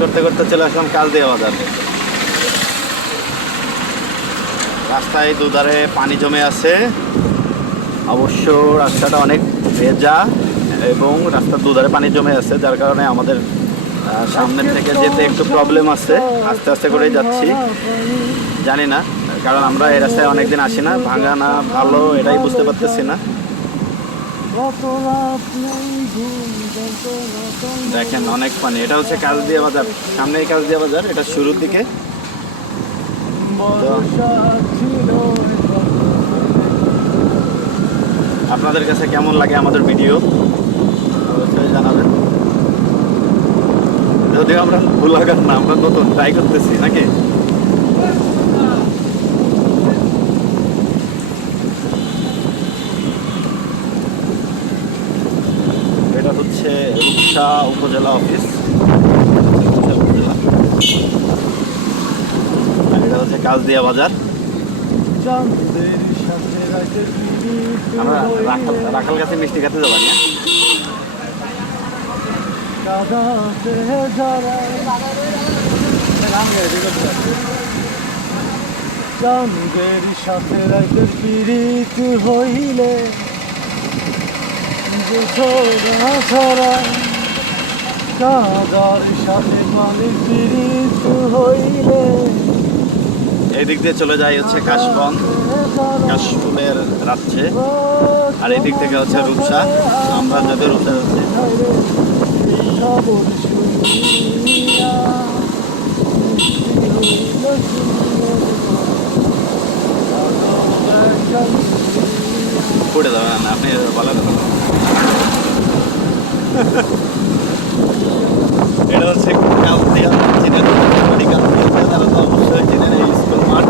করতে করতে চলে আসলাম কালদিয়া বাজার। রাস্তায় দুধারে পানি জমে আছে, অবশ্য রাস্তাটা অনেক ভেজা এবং রাস্তার দুধারে পানি জমে আছে, যার কারণে আমাদের সামনের থেকে যেতে একটু প্রবলেম আছে। আস্তে আস্তে করেই যাচ্ছি, জানি না, কারণ আমরা এই রাস্তায় অনেকদিন আসি না, ভাঙা না ভালো এটাই বুঝতে পারতেছি না। দেখেন অনেক পানি। এটা হচ্ছে কালদিয়া বাজার, সামনেই কালদিয়া বাজার, এটা শুরুর দিকে। আপনাদের কাছে কেমন লাগে আমাদের ভিডিও অবশ্যই জানাবেন। যদিও আমরা ভুলাগান না, আমরা নতুন ট্রাই করতেছি নাকি। এটা হচ্ছে রূপসা উপজেলা অফিস, আর এটা হচ্ছে কালদিয়া বাজার। আমরা রাখাল গাছে মিষ্টি খেতে যাবো না? চাঁদের সাথে রাতের পীড়িত হইলে ছড়ায়, চাঁদের সাথে মালিক পীড়িত হইলে। এই দিক দিয়ে চলে যায় হচ্ছে কাশবন, কাশফুলের রাজ্যে, আর এই দিক থেকে হচ্ছে রূপসা। আমরা যাতে রূপসা যাচ্ছি। পড়ে যাবেন না আপনি, ভালো কথা। এটা হচ্ছে কালদিয়া, চিনেন? তারা তো অবশ্যই চিনেন এই স্কুল মাঠ।